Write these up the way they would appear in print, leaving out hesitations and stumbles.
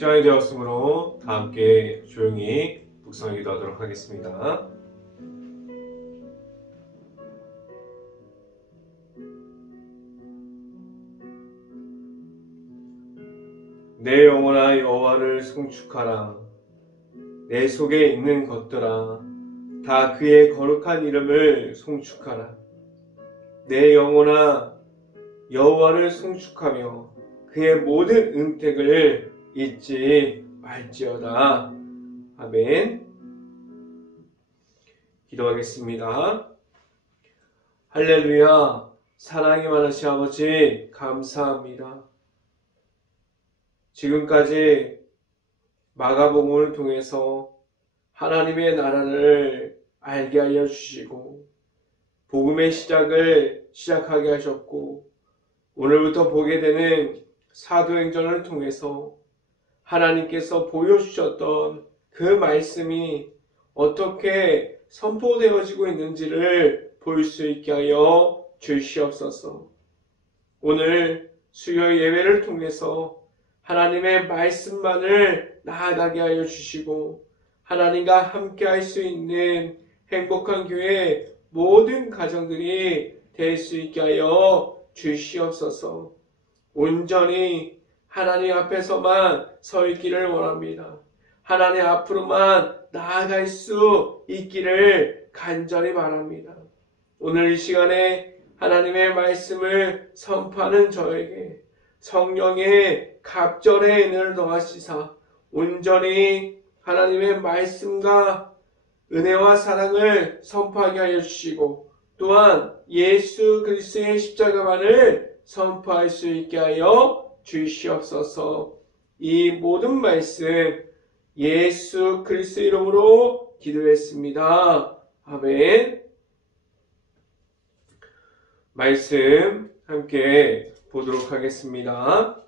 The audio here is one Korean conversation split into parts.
시간이 되었으므로 다 함께 조용히 묵상 기도하도록 하겠습니다. 내 영혼아 여호와를 송축하라. 내 속에 있는 것들아 다 그의 거룩한 이름을 송축하라. 내 영혼아 여호와를 송축하며 그의 모든 은택을 잊지 말지어다. 아멘. 기도하겠습니다. 할렐루야. 사랑이 많으신 아버지 감사합니다. 지금까지 마가복음을 통해서 하나님의 나라를 알게 하여 주시고 복음의 시작을 시작하게 하셨고 오늘부터 보게 되는 사도행전을 통해서 하나님께서 보여주셨던 그 말씀이 어떻게 선포되어지고 있는지를 볼 수 있게 하여 주시옵소서. 오늘 수요 예배를 통해서 하나님의 말씀만을 나아가게 하여 주시고 하나님과 함께 할 수 있는 행복한 교회 모든 가정들이 될 수 있게 하여 주시옵소서. 온전히 하나님 앞에서만 서 있기를 원합니다. 하나님 앞으로만 나아갈 수 있기를 간절히 바랍니다. 오늘 이 시간에 하나님의 말씀을 선포하는 저에게 성령의 갑절의 은혜를 더하시사 온전히 하나님의 말씀과 은혜와 사랑을 선포하게 하여 주시고 또한 예수 그리스도의 십자가만을 선포할 수 있게 하여 주시옵소서. 이 모든 말씀 예수 그리스도 이름으로 기도했습니다. 아멘. 말씀 함께 보도록 하겠습니다.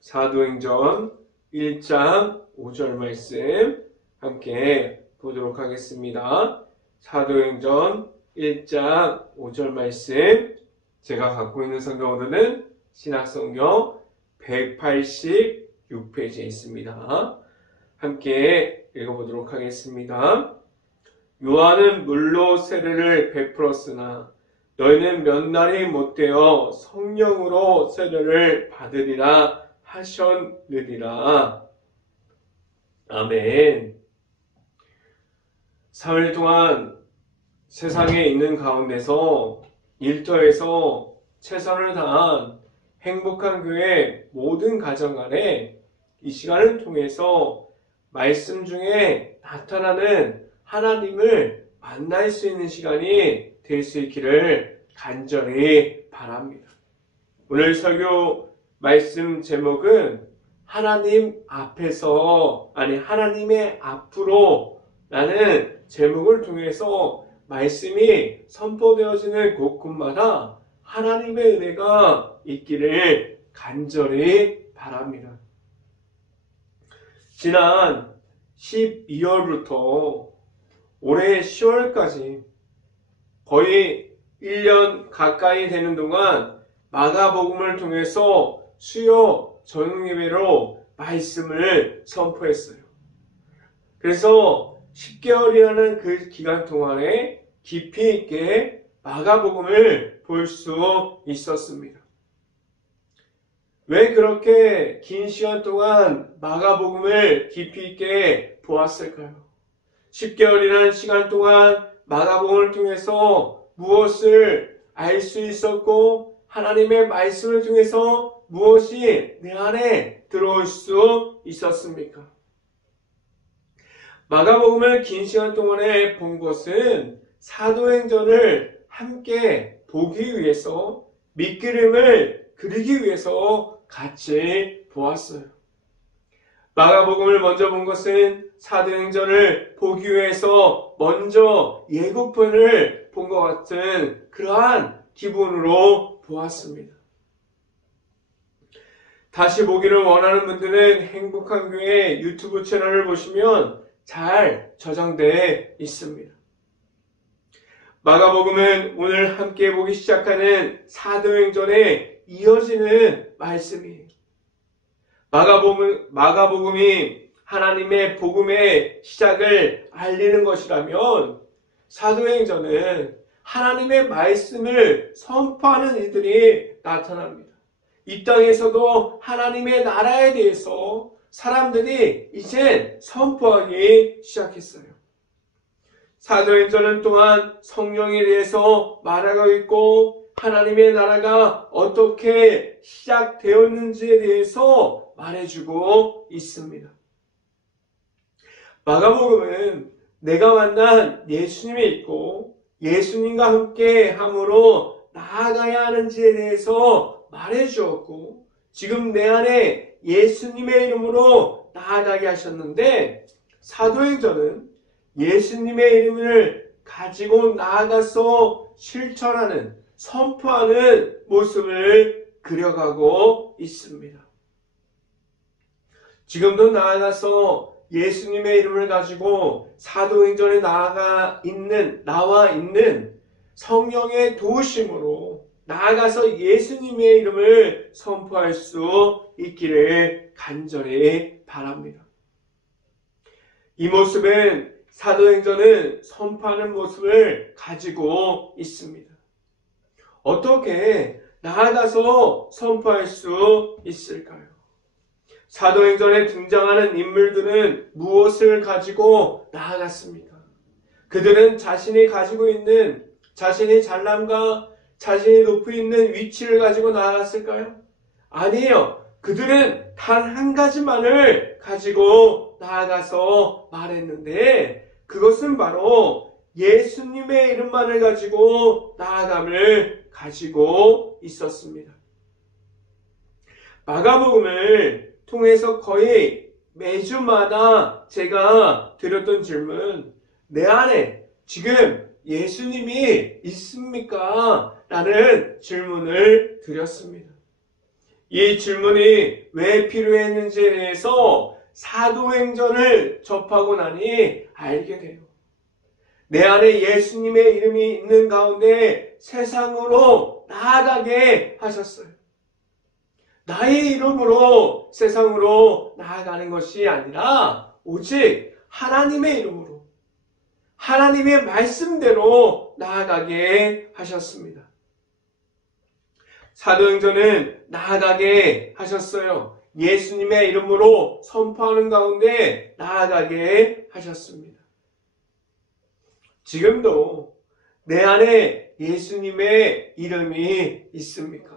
사도행전 1장 5절 말씀 함께 보도록 하겠습니다. 사도행전 1장 5절 말씀 제가 갖고 있는 성경으로는 신약성경 186페이지에 있습니다. 함께 읽어보도록 하겠습니다. 요한은 물로 세례를 베풀었으나 너희는 몇 날이 못되어 성령으로 세례를 받으리라 하셨느니라. 아멘. 3일 동안 세상에 있는 가운데서 일터에서 최선을 다한 행복한 교회 모든 가정 안에 이 시간을 통해서 말씀 중에 나타나는 하나님을 만날 수 있는 시간이 될 수 있기를 간절히 바랍니다. 오늘 설교 말씀 제목은 하나님 앞에서 하나님의 앞으로 라는 제목을 통해서 말씀이 선포되어지는 곳곳마다 하나님의 은혜가 있기를 간절히 바랍니다. 지난 12월부터 올해 10월까지 거의 1년 가까이 되는 동안 마가복음을 통해서 수요 전용예배로 말씀을 선포했어요. 그래서 10개월이라는 그 기간 동안에 깊이 있게 마가복음을 볼 수 있었습니다. 왜 그렇게 긴 시간 동안 마가복음을 깊이 있게 보았을까요? 10개월이라는 시간 동안 마가복음을 통해서 무엇을 알 수 있었고 하나님의 말씀을 통해서 무엇이 내 안에 들어올 수 있었습니까? 마가복음을 긴 시간 동안에 본 것은 사도행전을 함께 보기 위해서 밑그림을 그리기 위해서 같이 보았어요. 마가복음을 먼저 본 것은 사도행전을 보기 위해서 먼저 예고편을 본 것 같은 그러한 기분으로 보았습니다. 다시 보기를 원하는 분들은 행복한 교회 유튜브 채널을 보시면 잘 저장되어 있습니다. 마가복음은 오늘 함께 보기 시작하는 사도행전에 이어지는 말씀이에요. 마가복음이 하나님의 복음의 시작을 알리는 것이라면 사도행전은 하나님의 말씀을 선포하는 이들이 나타납니다. 이 땅에서도 하나님의 나라에 대해서 사람들이 이제 선포하기 시작했어요. 사도행전은 또한 성령에 대해서 말하고 있고 하나님의 나라가 어떻게 시작되었는지에 대해서 말해주고 있습니다. 마가복음은 내가 만난 예수님이 있고 예수님과 함께 함으로 나아가야 하는지에 대해서 말해주었고 지금 내 안에 예수님의 이름으로 나아가게 하셨는데 사도행전은 예수님의 이름을 가지고 나아가서 실천하는 선포하는 모습을 그려가고 있습니다. 지금도 나아가서 예수님의 이름을 가지고 사도행전에 나와 있는 성령의 도우심으로 나아가서 예수님의 이름을 선포할 수 있기를 간절히 바랍니다. 이 모습은 사도행전은 선포하는 모습을 가지고 있습니다. 어떻게 나아가서 선포할 수 있을까요? 사도행전에 등장하는 인물들은 무엇을 가지고 나아갔습니까? 그들은 자신이 가지고 있는 자신의 잘남과 자신이 높이 있는 위치를 가지고 나아갔을까요? 아니에요. 그들은 단 한 가지만을 가지고 나아가서 말했는데 그것은 바로 예수님의 이름만을 가지고 나아감을 가지고 있었습니다. 마가복음을 통해서 거의 매주마다 제가 드렸던 질문, 내 안에 지금 예수님이 있습니까? 라는 질문을 드렸습니다. 이 질문이 왜 필요했는지에 대해서 사도행전을 접하고 나니 알게 돼요. 내 안에 예수님의 이름이 있는 가운데 세상으로 나아가게 하셨어요. 나의 이름으로 세상으로 나아가는 것이 아니라 오직 하나님의 이름으로 하나님의 말씀대로 나아가게 하셨습니다. 사도행전은 나아가게 하셨어요. 예수님의 이름으로 선포하는 가운데 나아가게 하셨습니다. 지금도 내 안에 예수님의 이름이 있습니까?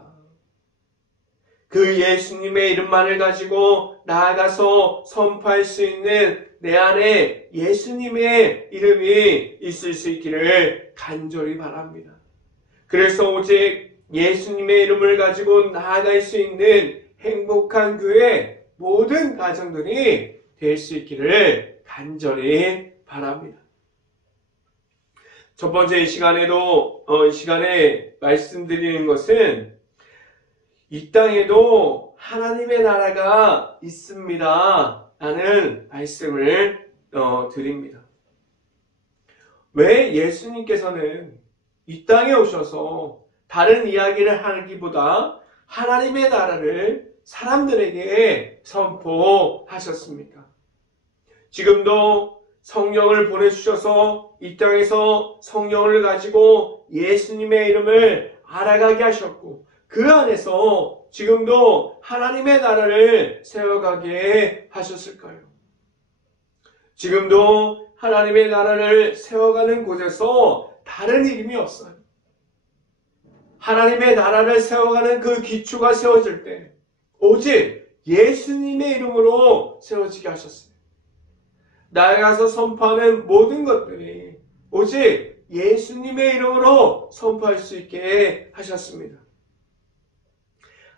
그 예수님의 이름만을 가지고 나아가서 선포할 수 있는 내 안에 예수님의 이름이 있을 수 있기를 간절히 바랍니다. 그래서 오직 예수님의 이름을 가지고 나아갈 수 있는 행복한 교회 모든 가정들이 될 수 있기를 간절히 바랍니다. 첫 번째 이 시간에 말씀드리는 것은 이 땅에도 하나님의 나라가 있습니다. 라는 말씀을 드립니다. 왜 예수님께서는 이 땅에 오셔서 다른 이야기를 하기보다 하나님의 나라를 사람들에게 선포하셨습니까? 지금도 성령을 보내주셔서 이 땅에서 성령을 가지고 예수님의 이름을 알아가게 하셨고 그 안에서 지금도 하나님의 나라를 세워가게 하셨을까요? 지금도 하나님의 나라를 세워가는 곳에서 다른 이름이 없어요. 하나님의 나라를 세워가는 그 기초가 세워질 때 오직 예수님의 이름으로 세워지게 하셨어요. 나아가서 선포하는 모든 것들이 오직 예수님의 이름으로 선포할 수 있게 하셨습니다.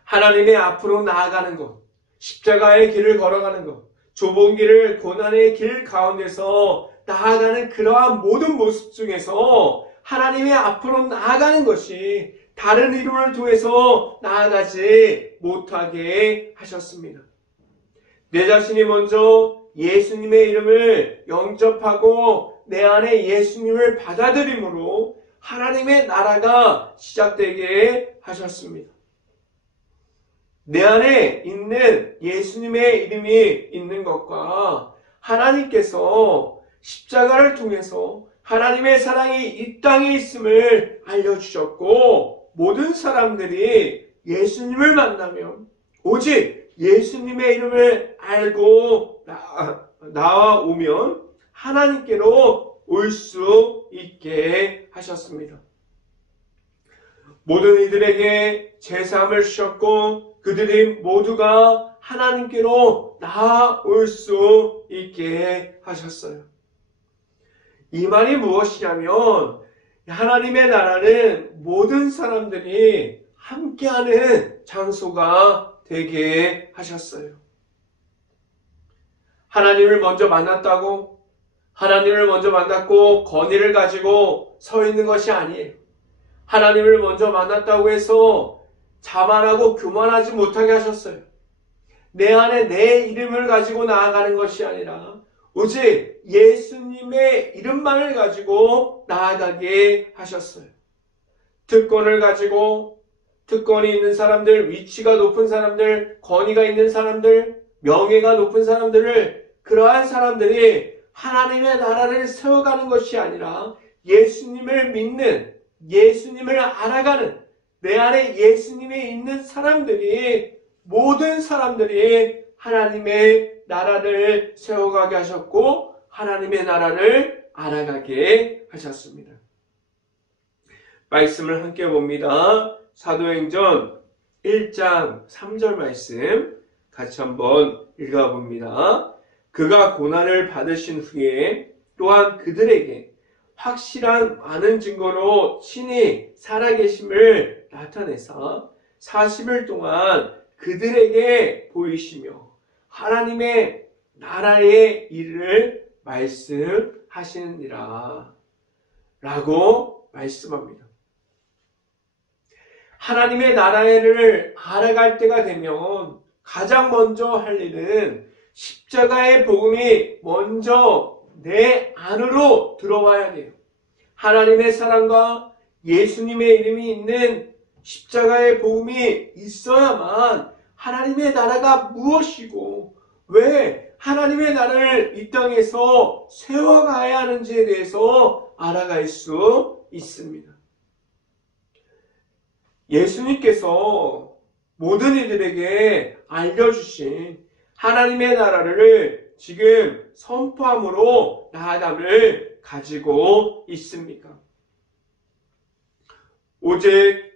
하나님의 앞으로 나아가는 것, 십자가의 길을 걸어가는 것, 좁은 길을 고난의 길 가운데서 나아가는 그러한 모든 모습 중에서 하나님의 앞으로 나아가는 것이 다른 이름을 통해서 나아가지 못하게 하셨습니다. 내 자신이 먼저 예수님의 이름을 영접하고 내 안에 예수님을 받아들임으로 하나님의 나라가 시작되게 하셨습니다. 내 안에 있는 예수님의 이름이 있는 것과 하나님께서 십자가를 통해서 하나님의 사랑이 이 땅에 있음을 알려주셨고, 모든 사람들이 예수님을 만나면 오직 예수님의 이름을 알고 나와오면 하나님께로 올 수 있게 하셨습니다. 모든 이들에게 제사함을 주셨고 그들이 모두가 하나님께로 나아올 수 있게 하셨어요. 이 말이 무엇이냐면 하나님의 나라는 모든 사람들이 함께하는 장소가 되게 하셨어요. 하나님을 먼저 만났다고 하나님을 먼저 만났고 권위를 가지고 서 있는 것이 아니에요. 하나님을 먼저 만났다고 해서 자만하고 교만하지 못하게 하셨어요. 내 안에 내 이름을 가지고 나아가는 것이 아니라 오직 예수님의 이름만을 가지고 나아가게 하셨어요. 특권을 가지고 특권이 있는 사람들, 위치가 높은 사람들, 권위가 있는 사람들, 명예가 높은 사람들을 그러한 사람들이 하나님의 나라를 세워가는 것이 아니라 예수님을 믿는, 예수님을 알아가는 내 안에 예수님이 있는 사람들이 모든 사람들이 하나님의 나라를 세워가게 하셨고 하나님의 나라를 알아가게 하셨습니다. 말씀을 함께 봅니다. 사도행전 1장 3절 말씀 같이 한번 읽어봅니다. 그가 고난을 받으신 후에 또한 그들에게 확실한 많은 증거로 친히 살아계심을 나타내사 40일 동안 그들에게 보이시며 하나님의 나라의 일을 말씀하시느니라 라고 말씀합니다. 하나님의 나라를 알아갈 때가 되면 가장 먼저 할 일은 십자가의 복음이 먼저 내 안으로 들어와야 돼요. 하나님의 사랑과 예수님의 이름이 있는 십자가의 복음이 있어야만 하나님의 나라가 무엇이고 왜 하나님의 나라를 이 땅에서 세워가야 하는지에 대해서 알아갈 수 있습니다. 예수님께서 모든 이들에게 알려주신 하나님의 나라를 지금 선포함으로 나아감을 가지고 있습니까? 오직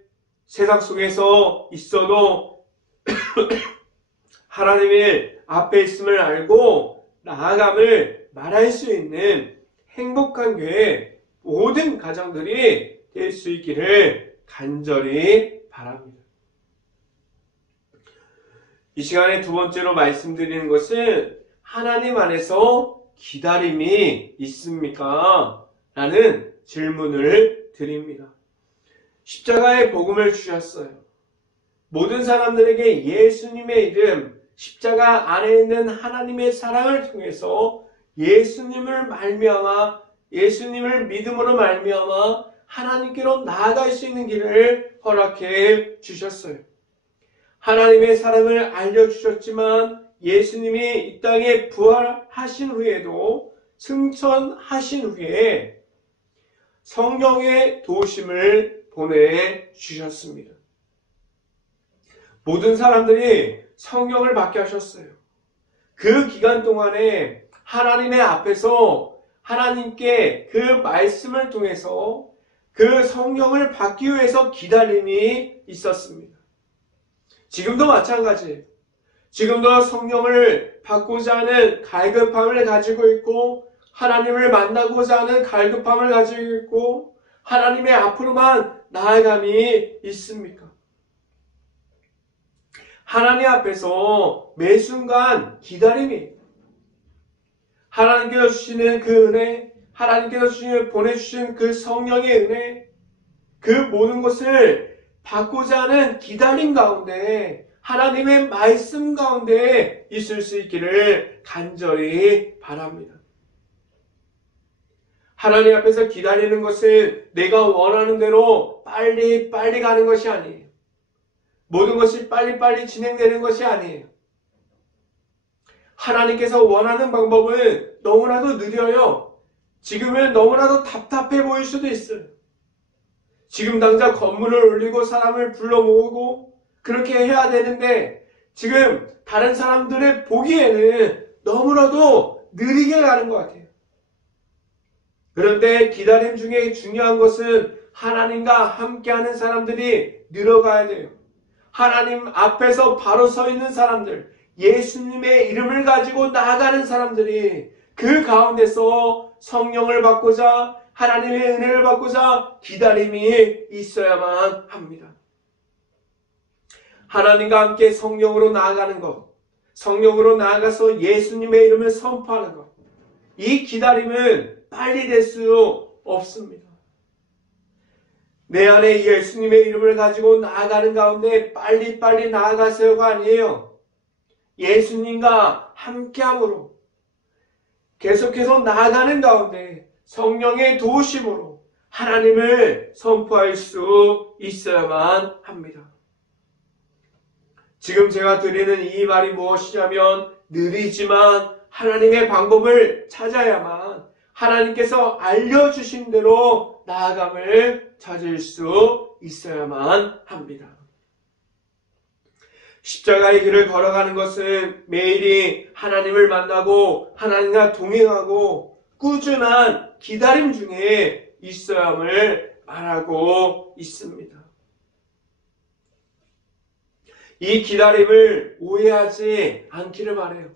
세상 속에서 있어도 하나님의 앞에 있음을 알고 나아감을 말할 수 있는 행복한 교회 모든 가정들이 될 수 있기를 간절히 바랍니다. 이 시간에 두 번째로 말씀드리는 것은 하나님 안에서 기다림이 있습니까? 라는 질문을 드립니다. 십자가의 복음을 주셨어요. 모든 사람들에게 예수님의 이름, 십자가 안에 있는 하나님의 사랑을 통해서 예수님을 말미암아 예수님을 믿음으로 말미암아 하나님께로 나아갈 수 있는 길을 허락해 주셨어요. 하나님의 사랑을 알려주셨지만 예수님이 이 땅에 부활하신 후에도 승천하신 후에 성령의 도우심을 보내주셨습니다. 모든 사람들이 성령을 받게 하셨어요. 그 기간 동안에 하나님의 앞에서 하나님께 그 말씀을 통해서 그 성령을 받기 위해서 기다림이 있었습니다. 지금도 마찬가지예요. 지금도 성령을 받고자 하는 갈급함을 가지고 있고 하나님을 만나고자 하는 갈급함을 가지고 있고 하나님의 앞으로만 나아감이 있습니까? 하나님 앞에서 매 순간 기다림이 하나님께서 주시는 그 은혜, 하나님께서 보내주신 그 성령의 은혜, 그 모든 것을 받고자 하는 기다림 가운데 하나님의 말씀 가운데 있을 수 있기를 간절히 바랍니다. 하나님 앞에서 기다리는 것은 내가 원하는 대로 빨리 가는 것이 아니에요. 모든 것이 빨리빨리 진행되는 것이 아니에요. 하나님께서 원하는 방법은 너무나도 느려요. 지금은 너무나도 답답해 보일 수도 있어요. 지금 당장 건물을 올리고 사람을 불러 모으고 그렇게 해야 되는데 지금 다른 사람들의 보기에는 너무나도 느리게 가는 것 같아요. 그런데 기다림 중에 중요한 것은 하나님과 함께하는 사람들이 늘어가야 돼요. 하나님 앞에서 바로 서 있는 사람들, 예수님의 이름을 가지고 나아가는 사람들이 그 가운데서 성령을 받고자 하나님의 은혜를 받고자 기다림이 있어야만 합니다. 하나님과 함께 성령으로 나아가는 것, 성령으로 나아가서 예수님의 이름을 선포하는 것, 이 기다림은 빨리 될 수 없습니다. 내 안에 예수님의 이름을 가지고 나아가는 가운데 빨리빨리 나아가세요가 아니에요. 예수님과 함께함으로 계속해서 나아가는 가운데 성령의 도우심으로 하나님을 선포할 수 있어야만 합니다. 지금 제가 드리는 이 말이 무엇이냐면 느리지만 하나님의 방법을 찾아야만 하나님께서 알려주신 대로 나아감을 찾을 수 있어야만 합니다. 십자가의 길을 걸어가는 것은 매일이 하나님을 만나고 하나님과 동행하고 꾸준한 기다림 중에 있어야함을 말하고 있습니다. 이 기다림을 오해하지 않기를 바라요.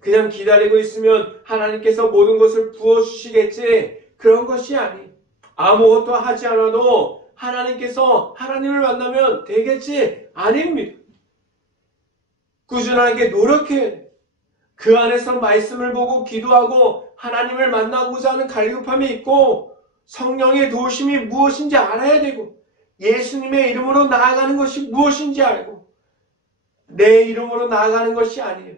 그냥 기다리고 있으면 하나님께서 모든 것을 부어주시겠지, 그런 것이 아니. 아무것도 하지 않아도 하나님께서 하나님을 만나면 되겠지, 아닙니다. 꾸준하게 노력해야 돼. 그 안에서 말씀을 보고 기도하고 하나님을 만나고자 하는 갈급함이 있고 성령의 도우심이 무엇인지 알아야 되고 예수님의 이름으로 나아가는 것이 무엇인지 알고 내 이름으로 나아가는 것이 아니에요.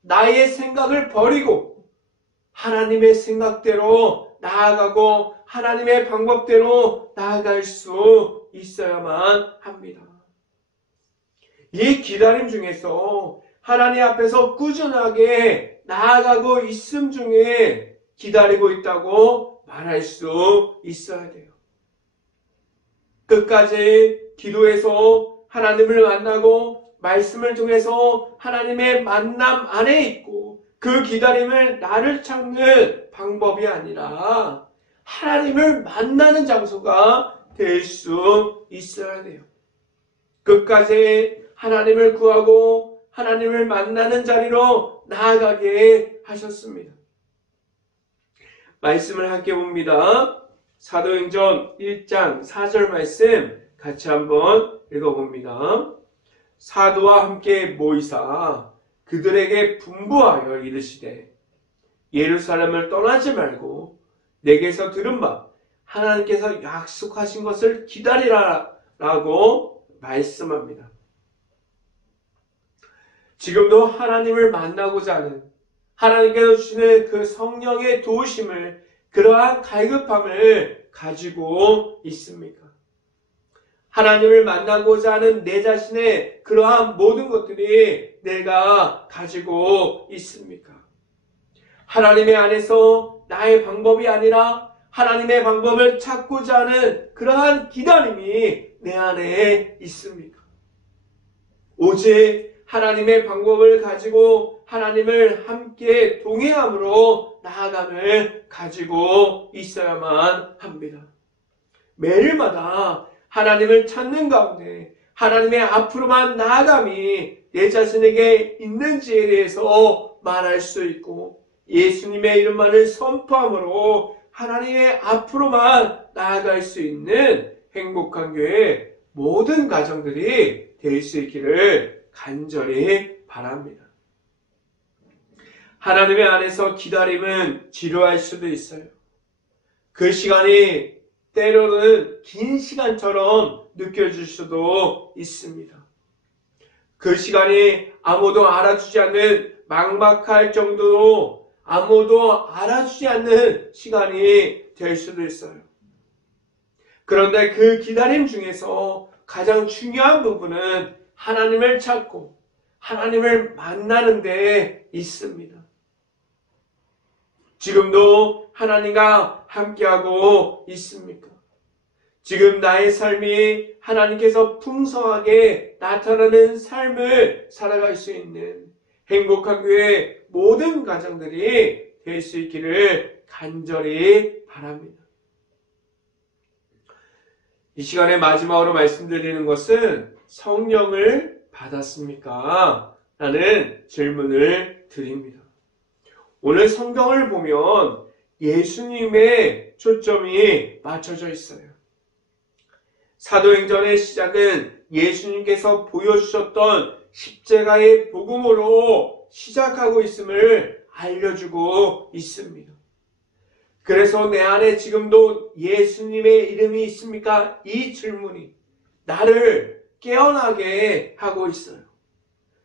나의 생각을 버리고 하나님의 생각대로 나아가고 하나님의 방법대로 나아갈 수 있어야만 합니다. 이 기다림 중에서 하나님 앞에서 꾸준하게 나아가고 있음 중에 기다리고 있다고 말할 수 있어야 돼요. 끝까지 기도해서 하나님을 만나고 말씀을 통해서 하나님의 만남 안에 있고 그 기다림을 나를 찾는 방법이 아니라 하나님을 만나는 장소가 될 수 있어야 돼요. 끝까지 하나님을 구하고 하나님을 만나는 자리로 나아가게 하셨습니다. 말씀을 함께 봅니다. 사도행전 1장 4절 말씀 같이 한번 읽어봅니다. 사도와 함께 모이사 그들에게 분부하여 이르시되 예루살렘을 떠나지 말고 내게서 들은 바 하나님께서 약속하신 것을 기다리라라고 말씀합니다. 지금도 하나님을 만나고자 하는 하나님께서 주시는 그 성령의 도우심을 그러한 갈급함을 가지고 있습니까? 하나님을 만나고자 하는 내 자신의 그러한 모든 것들이 내가 가지고 있습니까? 하나님의 안에서 나의 방법이 아니라 하나님의 방법을 찾고자 하는 그러한 기다림이 내 안에 있습니까? 오직 하나님의 방법을 가지고 하나님을 함께 동행함으로 나아감을 가지고 있어야만 합니다. 매일마다 하나님을 찾는 가운데 하나님의 앞으로만 나아감이 내 자신에게 있는지에 대해서 말할 수 있고 예수님의 이름만을 선포함으로 하나님의 앞으로만 나아갈 수 있는 행복한 교회 모든 가정들이 될 수 있기를 간절히 바랍니다. 하나님의 안에서 기다림은 지루할 수도 있어요. 그 시간이 때로는 긴 시간처럼 느껴질 수도 있습니다. 그 시간이 아무도 알아주지 않는 막막할 정도로 아무도 알아주지 않는 시간이 될 수도 있어요. 그런데 그 기다림 중에서 가장 중요한 부분은 하나님을 찾고 하나님을 만나는 데 있습니다. 지금도 하나님과 함께하고 있습니까? 지금 나의 삶이 하나님께서 풍성하게 나타나는 삶을 살아갈 수 있는 행복한 교회 모든 가정들이 될 수 있기를 간절히 바랍니다. 이 시간에 마지막으로 말씀드리는 것은 성령을 받았습니까? 라는 질문을 드립니다. 오늘 성경을 보면 예수님의 초점이 맞춰져 있어요. 사도행전의 시작은 예수님께서 보여주셨던 십자가의 복음으로 시작하고 있음을 알려주고 있습니다. 그래서 내 안에 지금도 예수님의 이름이 있습니까? 이 질문이 나를 깨어나게 하고 있어요.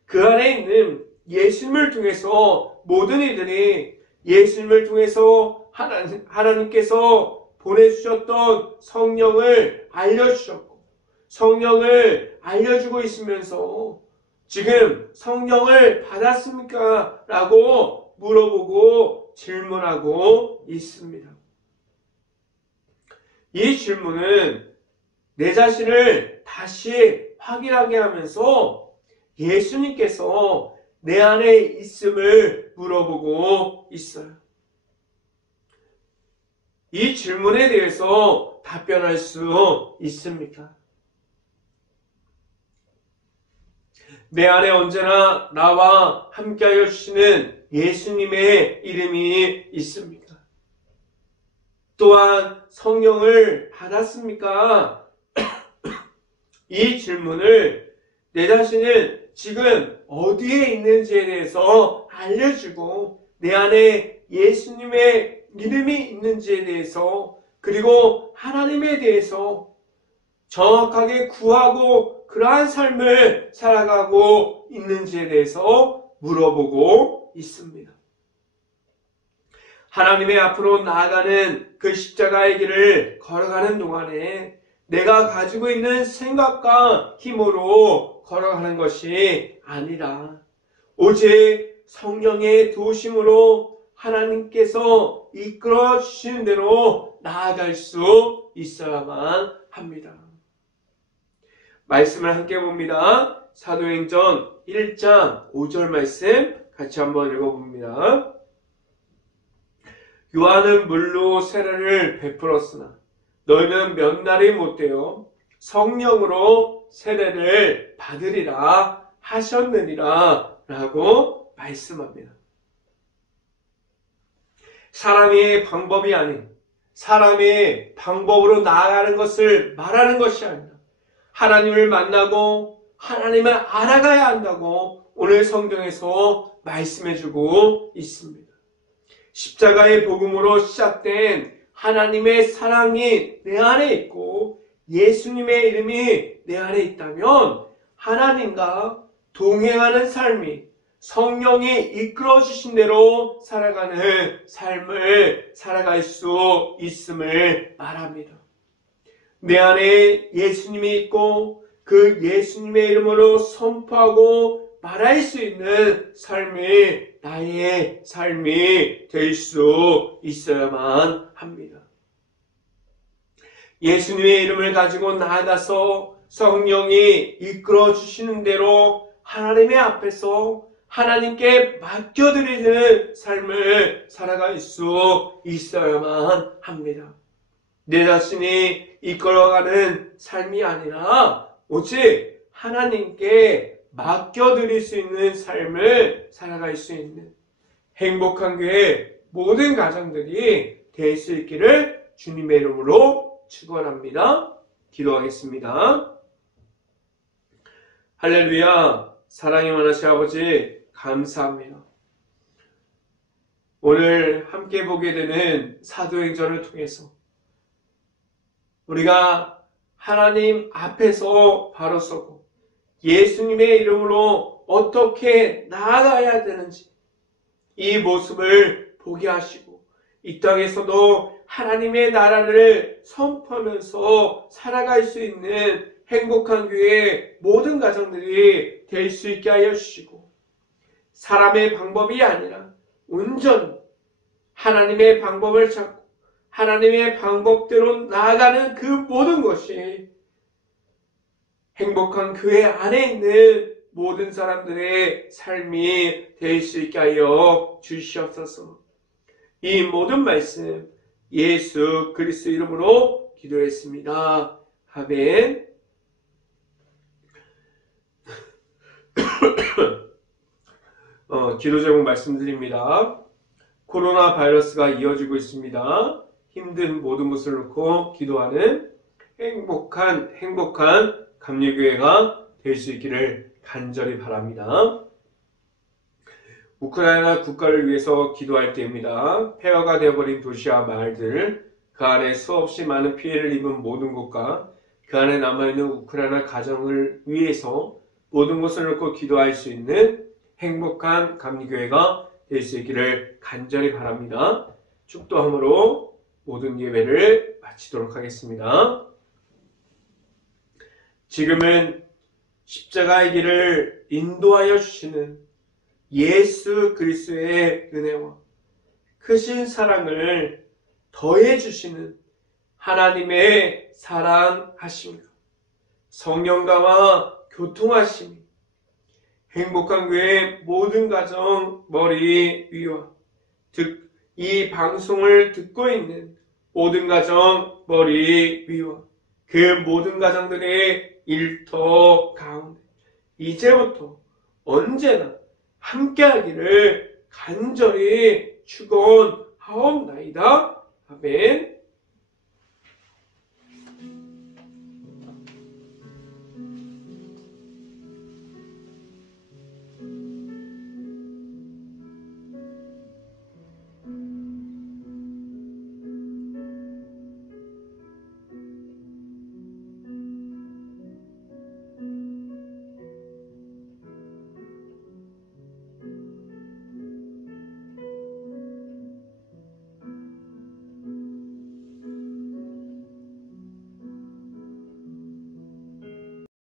그 안에 있는 예수님을 통해서 모든 이들이 예수님을 통해서 하나님께서 보내주셨던 성령을 알려주셨고 성령을 알려주고 있으면서 지금 성령을 받았습니까? 라고 물어보고 질문하고 있습니다. 이 질문은 내 자신을 다시 확인하게 하면서 예수님께서 내 안에 있음을 물어보고 있어요. 이 질문에 대해서 답변할 수 있습니까? 내 안에 언제나 나와 함께하여 주시는 예수님의 이름이 있습니까? 또한 성령을 받았습니까? 이 질문을 내 자신을 지금 어디에 있는지에 대해서 알려주고 내 안에 예수님의 이름이 있는지에 대해서 그리고 하나님에 대해서 정확하게 구하고 그러한 삶을 살아가고 있는지에 대해서 물어보고 있습니다. 하나님의 앞으로 나아가는 그 십자가의 길을 걸어가는 동안에 내가 가지고 있는 생각과 힘으로 걸어가는 것이 아니라 오직 성령의 도우심으로 하나님께서 이끌어 주시는 대로 나아갈 수 있어야만 합니다. 말씀을 함께 봅니다. 사도행전 1장 5절 말씀 같이 한번 읽어봅니다. 요한은 물로 세례를 베풀었으나 너희는 몇 날이 못되어 성령으로 세례를 받으리라 하셨느니라 라고 말씀합니다. 사람의 방법이 아닌 사람의 방법으로 나아가는 것을 말하는 것이 아니라 하나님을 만나고 하나님을 알아가야 한다고 오늘 성경에서 말씀해주고 있습니다. 십자가의 복음으로 시작된 하나님의 사랑이 내 안에 있고 예수님의 이름이 내 안에 있다면 하나님과 동행하는 삶이 성령이 이끌어 주신 대로 살아가는 삶을 살아갈 수 있음을 말합니다. 내 안에 예수님이 있고 그 예수님의 이름으로 선포하고 말할 수 있는 삶이 나의 삶이 될 수 있어야만 합니다. 예수님의 이름을 가지고 나아가서 성령이 이끌어 주시는 대로 하나님의 앞에서 하나님께 맡겨드리는 삶을 살아갈 수 있어야만 합니다. 내 자신이 이끌어가는 삶이 아니라 오직 하나님께 맡겨드릴 수 있는 삶을 살아갈 수 있는 행복한 교회 모든 가정들이 될 수 있기를 주님의 이름으로 축원합니다. 기도하겠습니다. 할렐루야. 사랑이 많으신 아버지 감사합니다. 오늘 함께 보게 되는 사도행전을 통해서 우리가 하나님 앞에서 바로 서고 예수님의 이름으로 어떻게 나아가야 되는지 이 모습을 보게 하시고 이 땅에서도 하나님의 나라를 선포하면서 살아갈 수 있는 행복한 교회 모든 가정들이 될 수 있게 하여 주시고, 사람의 방법이 아니라 온전히 하나님의 방법을 찾고 하나님의 방법대로 나아가는 그 모든 것이 행복한 교회 안에 있는 모든 사람들의 삶이 될 수 있게 하여 주시옵소서. 이 모든 말씀 예수 그리스도 이름으로 기도했습니다. 아멘. 기도 제목 말씀드립니다. 코로나 바이러스가 이어지고 있습니다. 힘든 모든 것을 놓고 기도하는 행복한 감리교회가 될 수 있기를 간절히 바랍니다. 우크라이나 국가를 위해서 기도할 때입니다. 폐허가 되어버린 도시와 마을들, 그 안에 수없이 많은 피해를 입은 모든 곳과 그 안에 남아있는 우크라이나 가정을 위해서 모든 것을 놓고 기도할 수 있는 행복한 감리교회가 될 수 있기를 간절히 바랍니다. 축도함으로 모든 예배를 마치도록 하겠습니다. 지금은 십자가의 길을 인도하여 주시는 예수 그리스도의 은혜와 크신 사랑을 더해 주시는 하나님의 사랑하심과 성령과와 교통하심이 행복한 교회 모든 가정 머리 위와 이 방송을 듣고 있는 모든 가정 머리 위와 그 모든 가정들의 일터 가운데 이제부터 언제나 함께하기를 간절히 축원하옵나이다. 아멘.